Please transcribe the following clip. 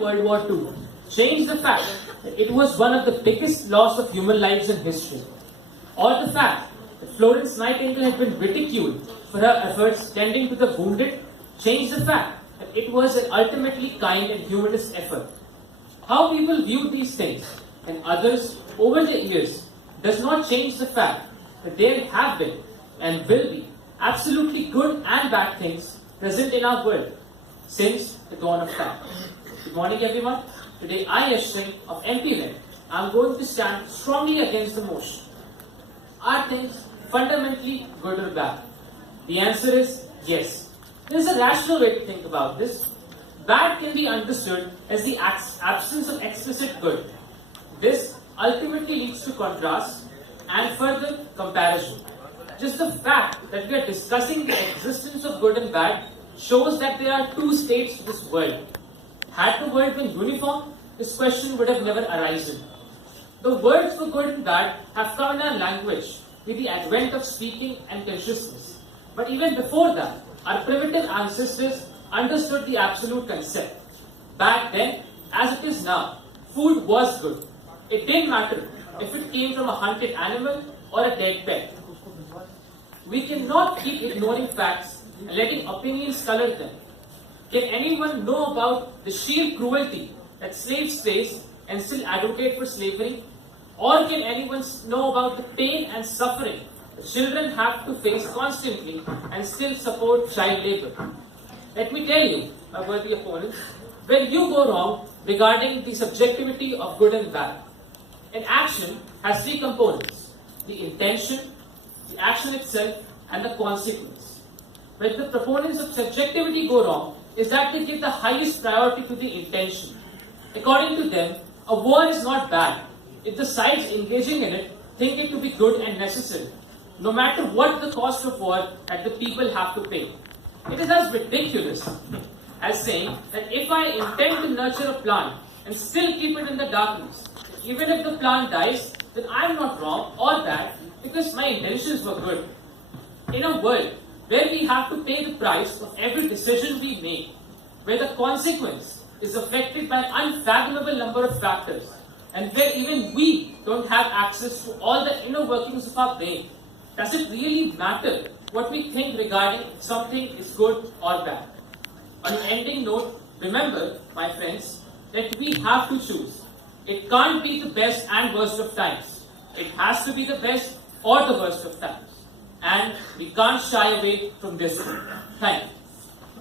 won World War II changed the fact that it was one of the biggest loss of human lives in history? Or the fact that Florence Nightingale had been ridiculed for her efforts tending to the wounded changed the fact that it was an ultimately kind and humanist effort? How people view these things and others over the years does not change the fact that there have been and will be absolutely good and bad things present in our world since the dawn of time. Good morning, everyone. Today I, Ashwin of MP, am going to stand strongly against the motion. Are things fundamentally good or bad? The answer is yes. There is a rational way to think about this. Bad can be understood as the absence of explicit good. This ultimately leads to contrast and further comparison. Just the fact that we are discussing the existence of good and bad shows that there are two states to this world. Had the world been uniform, this question would have never arisen. The words for good and bad have come in our language with the advent of speaking and consciousness. But even before that, our primitive ancestors understood the absolute concept. Back then, as it is now, food was good. It didn't matter if it came from a hunted animal or a dead pet. We cannot keep ignoring facts and letting opinions color them. Can anyone know about the sheer cruelty that slaves face and still advocate for slavery? Or can anyone know about the pain and suffering that children have to face constantly and still support child labor? Let me tell you, my worthy opponents, where you go wrong regarding the subjectivity of good and bad. An action has three components: the intention, the action itself, and the consequence. Where the proponents of subjectivity go wrong is that they give the highest priority to the intention. According to them, a war is not bad if the sides engaging in it think it to be good and necessary, no matter what the cost of war that the people have to pay. It is as ridiculous as saying that if I intend to nurture a plant and still keep it in the darkness, even if the plant dies, then I am not wrong or bad because my intentions were good. In a world where we have to pay the price of every decision we make, where the consequence is affected by an unfathomable number of factors, and where even we don't have access to all the inner workings of our brain, does it really matter what we think regarding if something is good or bad? On an ending note, remember, my friends, that we have to choose. It can't be the best and worst of times. It has to be the best or the worst of times. And we can't shy away from this. Thank you.